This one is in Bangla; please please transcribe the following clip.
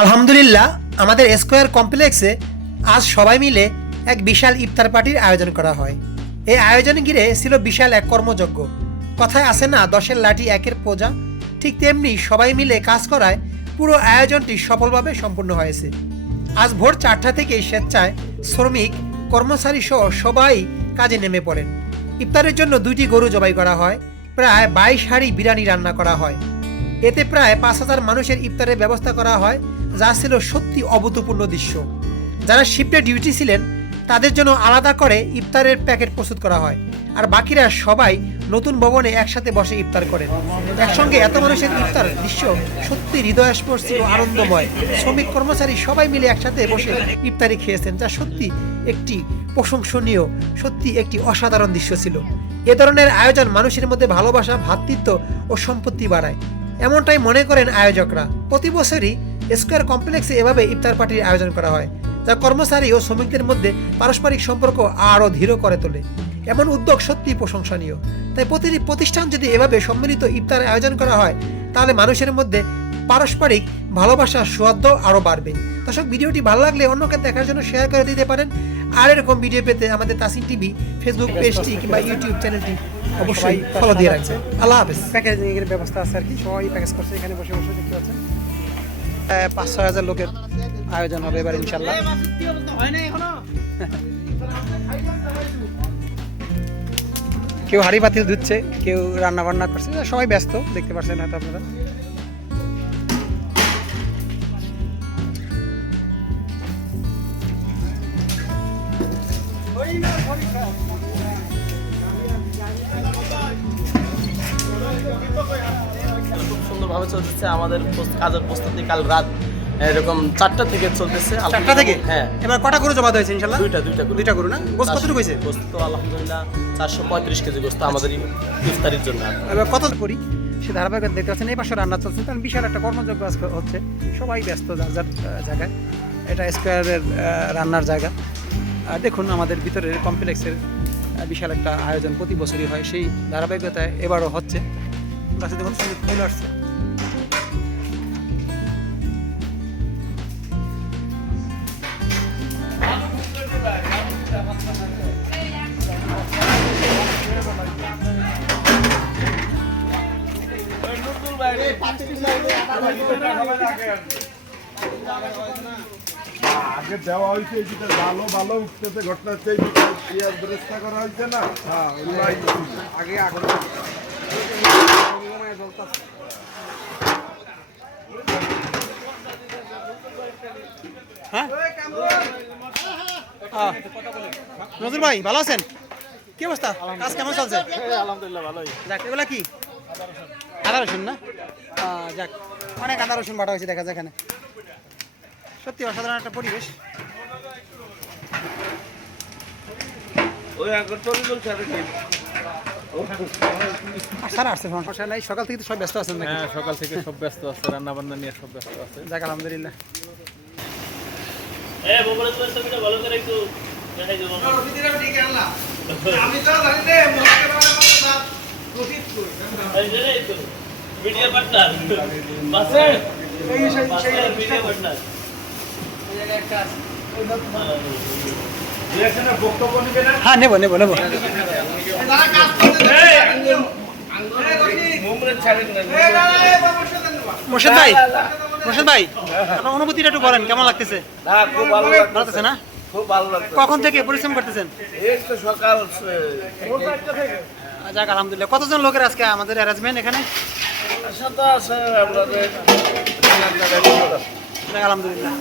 আলহামদুলিল্লাহ আমাদের স্কয়ার কমপ্লেক্সে আজ সবাই মিলে এক বিশাল ইফতার পার্টির আয়োজন করা হয়। এই আয়োজন ঘিরে ছিল বিশাল এক কর্মযজ্ঞ। কথায় আছে না, 10-এর লাঠি 1-এর পূজা, ঠিক তেমনি সবাই মিলে কাজ করায় পুরো আয়োজনটি সফলভাবে সম্পূর্ণ হয়েছে। আজ ভোর 4টা থেকে স্বেচ্ছায় শ্রমিক, কর্মচারী সহ সবাই কাজে নেমে পড়েন। ইফতারের জন্য 2টি গরু জবাই করা হয়, প্রায় 22 হাঁড়ি বিরিয়ানি রান্না করা হয়। এতে প্রায় 5000 মানুষের ইফতারের ব্যবস্থা করা হয়, যা ছিল সত্যি অভূতপূর্ণ দৃশ্য। যারা শিফটে ডিউটি ছিলেন তাদের জন্য আলাদা করে ইফতারের প্যাকেট প্রস্তুত করা হয়, আর বাকিরা সবাই নতুন ভবনে একসাথে বসে ইফতার করেন। একসঙ্গে এত মানুষের ইফতার দৃশ্য সত্যি হৃদয়স্পর্শী ও আনন্দময়। শ্রমিক, কর্মচারী সবাই মিলে একসাথে বসে ইফতারি খেয়েছেন, যা সত্যি একটি প্রশংসনীয়, সত্যি একটি অসাধারণ দৃশ্য ছিল। এ ধরনের আয়োজন মানুষের মধ্যে ভালোবাসা, ভ্রাতৃত্ব ও সম্পত্তি বাড়ায়, এমনটাই মনে করেন আয়োজকরা। প্রতি বছরই স্কয়ার কমপ্লেক্সে এভাবে ইফতার পার্টির আয়োজন করা হয়, যা কর্মচারী ও শ্রমিকদের মধ্যে পারস্পরিক সম্পর্ক আরও দৃঢ় করে তোলে। এমন উদ্যোগ সত্যিই প্রশংসনীয়। তাই প্রতিটি প্রতিষ্ঠান যদি এভাবে সম্মিলিত ইফতার আয়োজন করা হয়, তাহলে মানুষের মধ্যে পারস্পরিক ভালোবাসার সৌহার্দ্য আরও বাড়বে। দর্শক, ভিডিওটি ভালো লাগলে অন্যকে দেখার জন্য শেয়ার করে দিতে পারেন। আর এরকম ভিডিও পেতে আমাদের তাসিন টিভি ফেসবুক পেজটি কিংবা ইউটিউব চ্যানেলটি অবশ্যই ফলো দিয়ে রাখবেন। আল্লাহ হাফেজ। প্যাকেজিং এর ব্যবস্থা আছে আর কি, সবাই প্যাকেজ করছে এখানে বসে বসে, দেখতে পাচ্ছেন। 5-6 হাজার লোকের আয়োজন হবে এবার ইনশাল্লাহ। কেউ হাঁড়ি পাতিল ধুচ্ছে, কেউ রান্না বান্না করছে, সবাই ব্যস্ত, দেখতে পাচ্ছেন হয়তো আপনারা। খুব সুন্দরভাবে চলতেছে আমাদের কাজের প্রস্তুতি। কাল রাত এরকম 4টা থেকে চলতেছে। 4টা থেকে? হ্যাঁ। এবার কটা গরু জমা হয়েছে ইনশাল্লাহ? দুইটা গরু না? গোস্ত কতটুকু হয়েছে? গোস্ত তো আলহামদুলিল্লাহ 435 কেজি গোস্ত আমাদের ইফতারির জন্য। এবার কত করি সে ধারাবাহিক দেখতে পাচ্ছেন। এই পাশে রান্না চলছে, কারণ বিশাল একটা কর্মযজ্ঞ আজকে হচ্ছে, সবাই ব্যস্ত যার যার জায়গায়। এটা স্কয়ারের রান্নার জায়গা। আর দেখুন আমাদের ভিতরের কমপ্লেক্সের বিশাল একটা আয়োজন প্রতি বছরই হয়, সেই ধারাবাহিকতায় এবারও হচ্ছে। গাছে দেখুন ফুল আসছে। আগে দেওয়া হয়েছে, যেটা ভালো ভালো উঠতেছে, ঘটনা হচ্ছে ব্যবস্থা করা হয়েছে না। আগে আগুন নজরুল ভাই, ভালো আছেন? কি অবস্থা? কাজ কেমন চলছে? আলহামদুলিল্লাহ ভালোই। যাক, এগুলা কি আদা রসুন না? যাক, অনেক আদা রসুন বাটা হয়েছে দেখা যায় এখানে। সত্যি অসাধারণ একটা পরিবেশ। সারা আসছে, সমস্যা নাই। সকাল থেকে তো সব ব্যস্ত আছেন নাকি? হ্যাঁ, সকাল থেকে সব ব্যস্ত আছে, রান্না বান্না নিয়ে সব ব্যস্ত আছে। যাক, আলহামদুলিল্লাহ। হ্যাঁ, নেবো। মোর্শেদ ভাই, আপনার অনুভূতিটা একটু বলেন, কেমন লাগতেছে? খুব ভালো লাগতেছে না? খুব ভালো লাগছে। কখন থেকে পরিশ্রম করতেছেন? এই তো সকাল। যাক, আলহামদুলিল্লাহ। কতজন লোকের আজকে আমাদের অ্যারেঞ্জমেন্ট এখানে? সাথে আছে আপনাদের। আলহামদুলিল্লাহ।